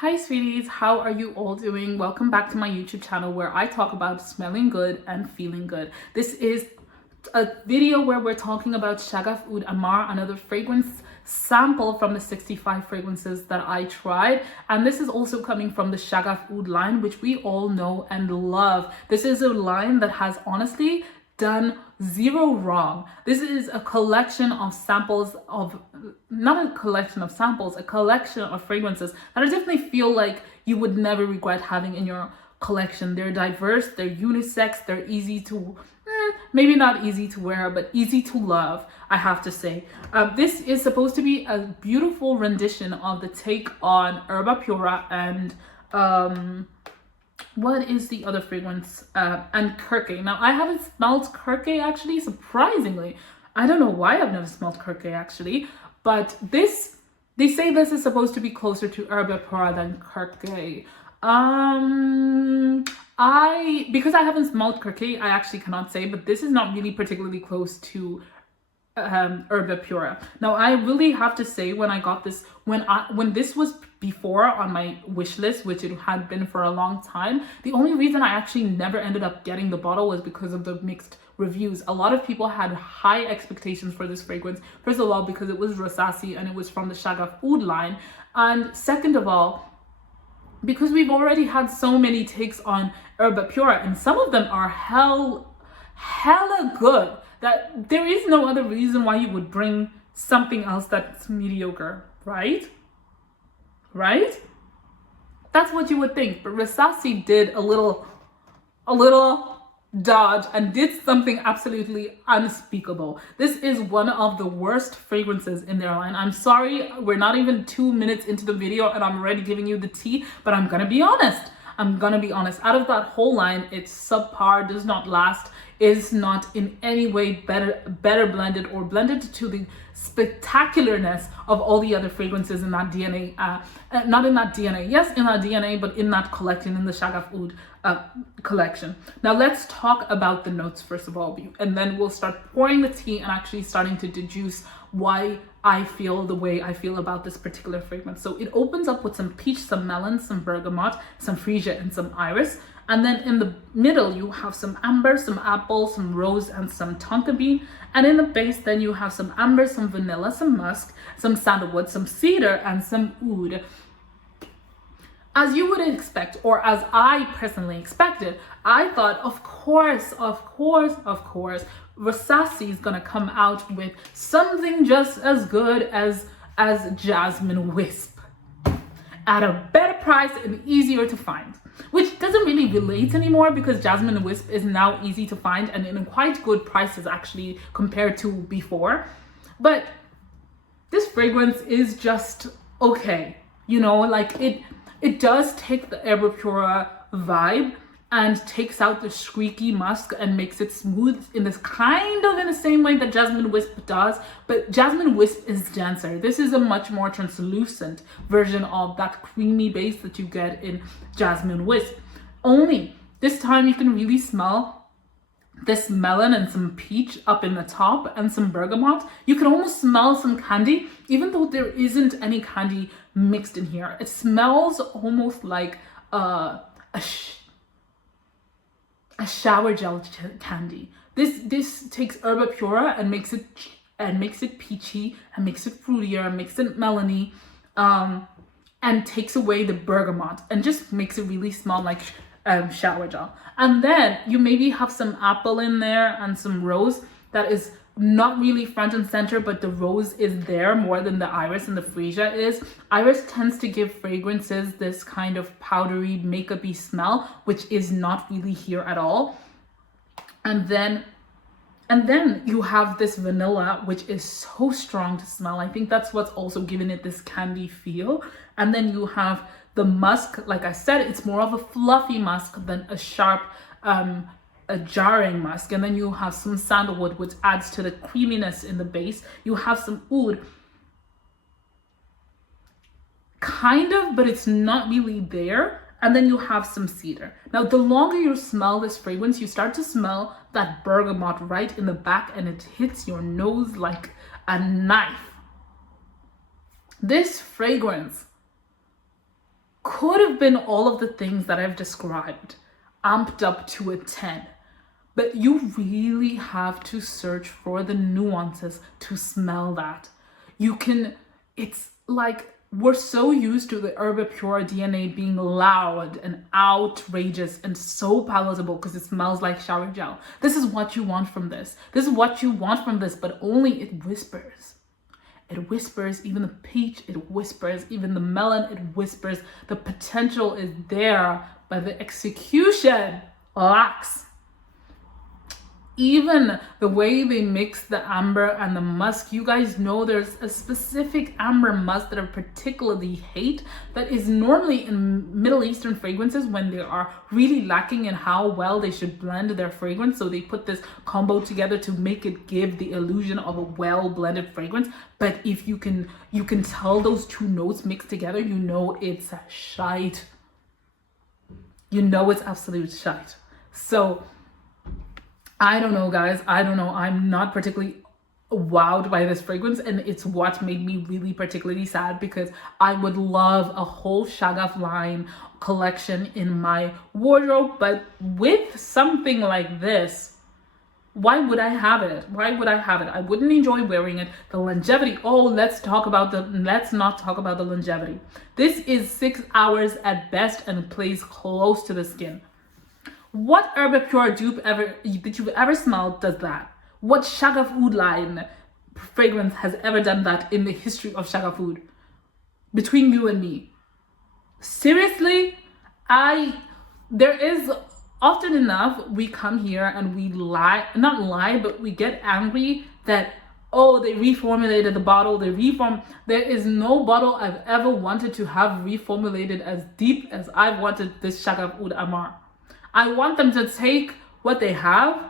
Hi sweeties, how are you all doing? Welcome back to my YouTube channel where I talk about smelling good and feeling good. This is a video where we're talking about Shaghaf Oud Ahmar, another fragrance sample from the 65 fragrances that I tried. And this is also coming from the Shaghaf Oud line, which we all know and love. This is a line that has honestly done zero wrong. This is a collection of samples of, not a collection of samples, a collection of fragrances that I definitely feel like you would never regret having in your collection. They're diverse, they're unisex, they're easy to, maybe not easy to wear, but easy to love, I have to say. This is supposed to be a beautiful rendition of the take on Herba Pura and what is the other fragrance? And Kirke. Now, I haven't smelled Kirke actually, surprisingly. I don't know why I've never smelled Kirke actually, but this, they say this is supposed to be closer to Herba Pura than Kirke. Because I haven't smelled Kirke, I actually cannot say, but this is not really particularly close to Herba Pura. Now, I really have to say, when I got this, when this was before on my wish list, which it had been for a long time, the only reason I actually never ended up getting the bottle was because of the mixed reviews. A lot of people had high expectations for this fragrance. First of all, because it was Rosassi and it was from the Shaghaf Oud line, and second of all, because we've already had so many takes on Herba Pura, and some of them are hella good, that there is no other reason why you would bring something else that's mediocre, right? Right? That's what you would think. But Rosassi did a little dodge and did something absolutely unspeakable. This is one of the worst fragrances in their line. I'm sorry, we're not even 2 minutes into the video and I'm already giving you the tea, but I'm gonna be honest. Out of that whole line, it's subpar, does not last, is not in any way better blended or blended to the spectacularness of all the other fragrances in that DNA. Not in that DNA, yes, in that DNA, but in that collection, in the Shaghaf Oud collection. Now let's talk about the notes first of all, and then we'll start pouring the tea and actually starting to deduce why I feel the way I feel about this particular fragrance. So it opens up with some peach, some melon, some bergamot, some freesia, and some iris. And then in the middle, you have some amber, some apple, some rose, and some tonka bean. And in the base, then you have some amber, some vanilla, some musk, some sandalwood, some cedar, and some oud. As you would expect, or as I personally expected, I thought, of course, Rosassi is gonna come out with something just as good as Jasmine Wisp at a better price and easier to find, which doesn't really relate anymore because Jasmine Wisp is now easy to find and in quite good prices actually compared to before. But this fragrance is just okay, you know, like it does take the Herba Pura vibe and takes out the squeaky musk and makes it smooth in this kind of in the same way that Jasmine Wisp does, but Jasmine Wisp is denser. This is a much more translucent version of that creamy base that you get in Jasmine Wisp. Only this time you can really smell this melon and some peach up in the top and some bergamot. You can almost smell some candy, even though there isn't any candy mixed in here. It smells almost like a shower gel candy. This takes Herba Pura and makes it peachy and makes it fruitier and makes it melony, and takes away the bergamot and just makes it really smell like shower gel. And then you maybe have some apple in there and some rose that is not really front and center, but the rose is there more than the iris and the freesia is. Iris tends to give fragrances this kind of powdery, makeup-y smell, which is not really here at all. And then you have this vanilla, which is so strong to smell. I think that's what's also giving it this candy feel. And then you have the musk. Like I said, it's more of a fluffy musk than a sharp, a jarring musk. And then you have some sandalwood, which adds to the creaminess in the base. You have some oud, kind of, but it's not really there. And then you have some cedar. Now, the longer you smell this fragrance, you start to smell that bergamot right in the back and it hits your nose like a knife. This fragrance could have been all of the things that I've described, amped up to a 10. But you really have to search for the nuances to smell that. It's like we're so used to the Herbe Pure DNA being loud and outrageous and so palatable because it smells like shower gel. This is what you want from this. This is what you want from this, but only it whispers. It whispers even the peach, it whispers even the melon, it whispers. The potential is there, but the execution lacks. Even the way they mix the amber and the musk, you guys know there's a specific amber musk that I particularly hate that is normally in Middle Eastern fragrances when they are really lacking in how well they should blend their fragrance. So they put this combo together to make it give the illusion of a well blended fragrance. But if you can tell those two notes mixed together, you know it's a shite. You know it's absolute shite. So I don't know, guys. I don't know. I'm not particularly wowed by this fragrance, and it's what made me really particularly sad because I would love a whole Shaghaf line collection in my wardrobe, but with something like this, why would I have it? Why would I have it? I wouldn't enjoy wearing it. The longevity. Oh, let's not talk about the longevity. This is 6 hours at best and plays close to the skin. What Herbe Pure dupe that you've ever smelled does that? What Shaghaf Oud line fragrance has ever done that in the history of Shaghaf Oud? Between you and me. Seriously? There is often enough we come here and we not lie, but we get angry that, oh, they reformulated the bottle, there is no bottle I've ever wanted to have reformulated as deep as I've wanted this Shaghaf Oud Ahmar. I want them to take what they have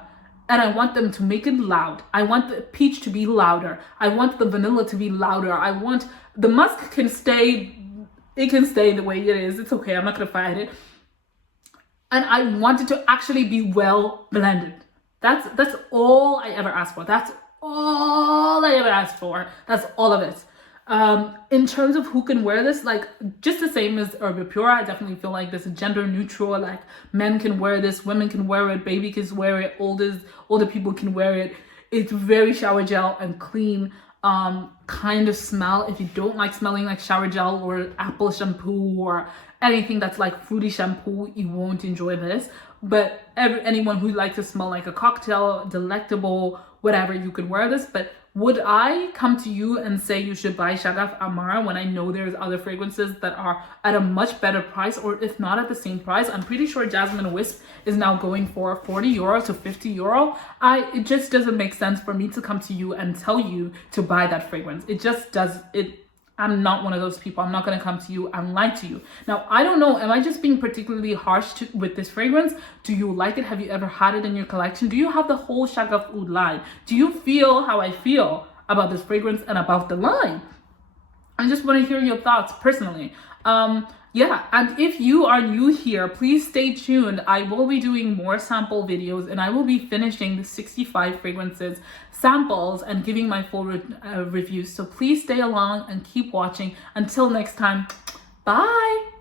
and I want them to make it loud. I want the peach to be louder. I want the vanilla to be louder. I want the musk can stay the way it is. It's okay. I'm not going to fight it. And I want it to actually be well blended. That's all I ever asked for. That's all I ever asked for. That's all of it. In terms of who can wear this, like just the same as Herbe Pure, I definitely feel like this is gender neutral. Like men can wear this, women can wear it, baby can wear it, older people can wear it. It's very shower gel and clean kind of smell. If you don't like smelling like shower gel or apple shampoo or anything that's like fruity shampoo, you won't enjoy this. But anyone who likes to smell like a cocktail, delectable, whatever, you could wear this. But would I come to you and say you should buy Shaghaf Ahmar when I know there's other fragrances that are at a much better price, or if not at the same price? I'm pretty sure Jasmine Wisp is now going for 40 euro to 50 euro. It just doesn't make sense for me to come to you and tell you to buy that fragrance. It just does it. I'm not one of those people. I'm not going to come to you and lie to you. Now, I don't know. Am I just being particularly harsh with this fragrance? Do you like it? Have you ever had it in your collection? Do you have the whole Shaghaf Oud line? Do you feel how I feel about this fragrance and about the line? I just want to hear your thoughts personally. Yeah, and if you are new here, please stay tuned. I will be doing more sample videos and I will be finishing the 65 fragrances samples and giving my full reviews. So please stay along and keep watching. Until next time, bye.